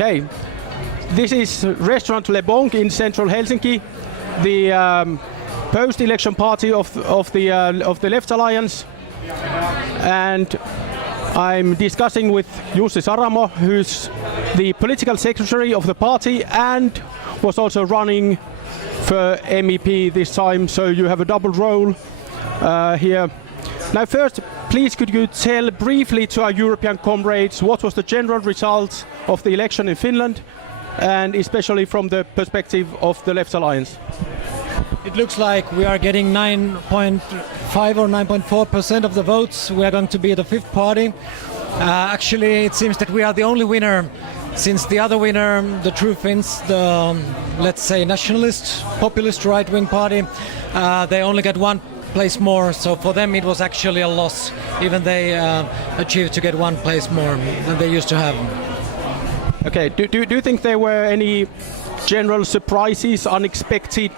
Okay, this is restaurant Le Bonk in central Helsinki, the post-election party of the Left Alliance, and I'm discussing with Jussi Saramo, who's the political secretary of the party and was also running for MEP this time, so you have a double role here. Now first, please could you tell briefly to our European comrades what was the general result of the election in Finland, and especially from the perspective of the Left Alliance? It looks like we are getting 9.5 or 9.4% of the votes. We are going to be the fifth party. Actually, it seems that we are the only winner, since the other winner, the True Finns, the, let's say, nationalist, populist right-wing party, they only got one place more, so for them it was actually a loss, even they achieved to get one place more than they used to have. Okay, do you think there were any general surprises, unexpected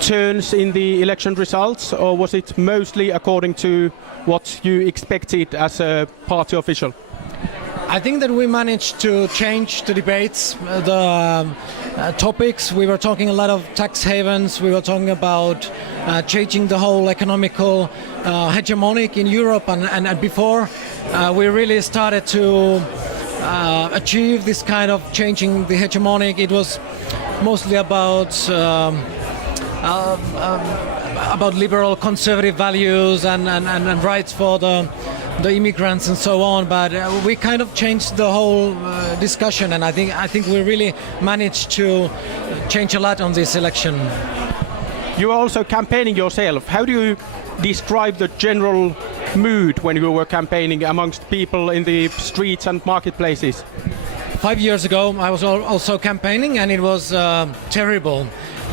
turns in the election results, or was it mostly according to what you expected as a party official? I think that we managed to change the debates, the topics. We were talking a lot of tax havens, we were talking about changing the whole economical hegemonic in Europe, and before we really started to achieve this kind of changing the hegemonic. It was mostly about liberal conservative values and rights for the immigrants and so on, but we kind of changed the whole discussion, and I think we really managed to change a lot on this election. You are also campaigning yourself. How do you describe the general mood when you were campaigning amongst people in the streets and marketplaces? 5 years ago I was also campaigning, and it was terrible.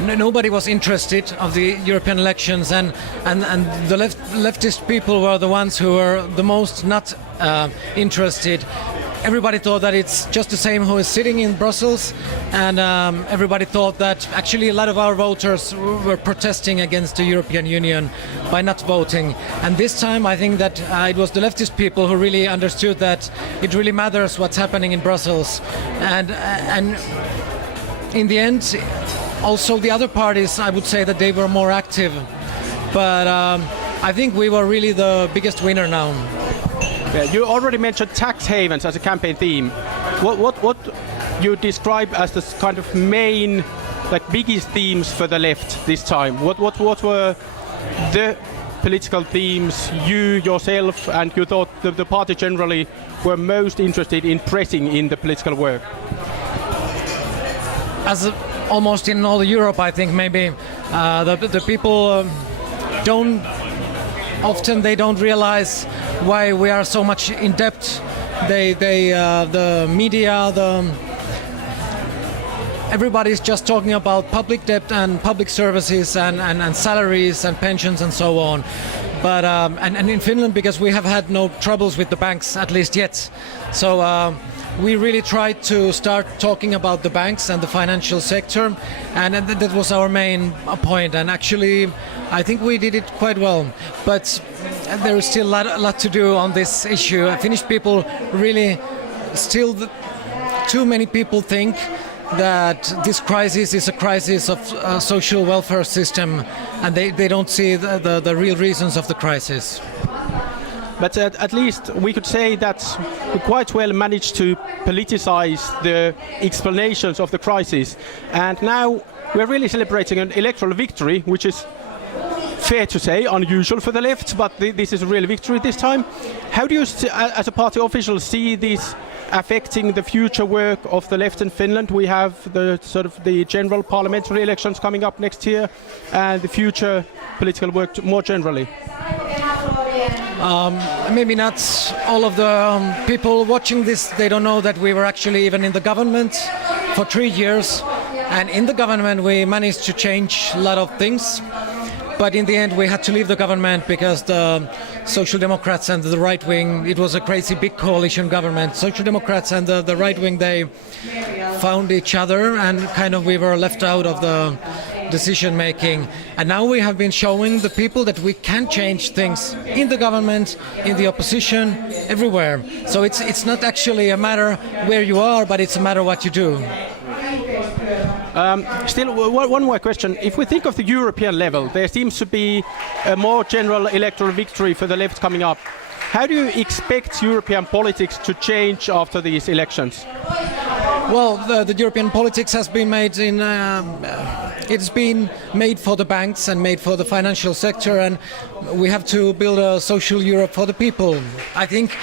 Nobody was interested of the European elections, and the leftist people were the ones who were the most not interested. Everybody thought that it's just the same who is sitting in Brussels, and everybody thought that actually a lot of our voters were protesting against the European Union by not voting. And this time I think that it was the leftist people who really understood that it really matters what's happening in Brussels, and in the end also the other parties, I would say that they were more active, but I think we were really the biggest winner now. Yeah, you already mentioned tax havens as a campaign theme. What you describe as the kind of main, like, biggest themes for the left this time? What were the political themes you yourself and you thought the party generally were most interested in pressing in the political work? As almost in all Europe, I think maybe the people don't realize why we are so much in debt. The media, everybody's just talking about public debt and public services and salaries and pensions and so on. But and in Finland, because we have had no troubles with the banks, at least yet, so we really tried to start talking about the banks and the financial sector, and that was our main point. And actually, I think we did it quite well. But there is still a lot to do on this issue. Finnish people really still, too many people think that this crisis is a crisis of social welfare system, and they don't see the real reasons of the crisis. But at least we could say that we quite well managed to politicize the explanations of the crisis. And now we're really celebrating an electoral victory, which is fair to say unusual for the left, but this is a real victory this time. How do you, as a party official, see this affecting the future work of the left in Finland? We have the general parliamentary elections coming up next year, and the future political work more generally. Maybe not all of the people watching this, they don't know that we were actually even in the government for 3 years, and in the government we managed to change a lot of things, but in the end we had to leave the government because the Social Democrats and the right wing, it was a crazy big coalition government. Social Democrats and the right wing, they found each other, and kind of we were left out of decision making. And now we have been showing the people that we can change things in the government, in the opposition, everywhere. So it's not actually a matter where you are, but it's a matter what you do. Still, one more question. If we think of the European level, there seems to be a more general electoral victory for the left coming up. How do you expect European politics to change after these elections? Well, the European politics has been made it's been made for the banks and made for the financial sector, and we have to build a social Europe for the people. I think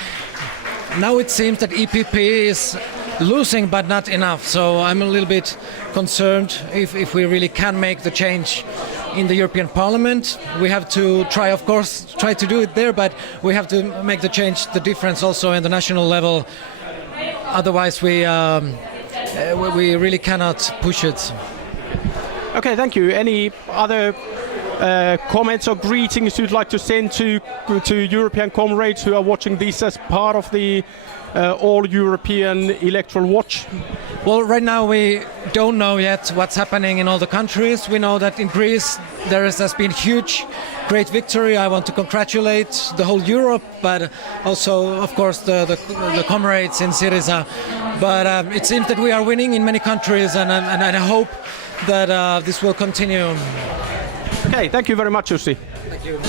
now it seems that EPP is losing, but not enough. So I'm a little bit concerned if we really can make the change in the European Parliament. We have to try to do it there, but we have to make the change, the difference also in the national level. Otherwise, we really cannot push it. Okay, thank you. Any other comments or greetings you'd like to send to European comrades who are watching this as part of the all-European electoral watch? Well, right now we don't know yet what's happening in all the countries. We know that in Greece there has been huge, great victory. I want to congratulate the whole Europe, but also, of course, the comrades in Syriza. But it seems that we are winning in many countries, and I hope that this will continue. Okay, thank you very much, Jussi. Thank you.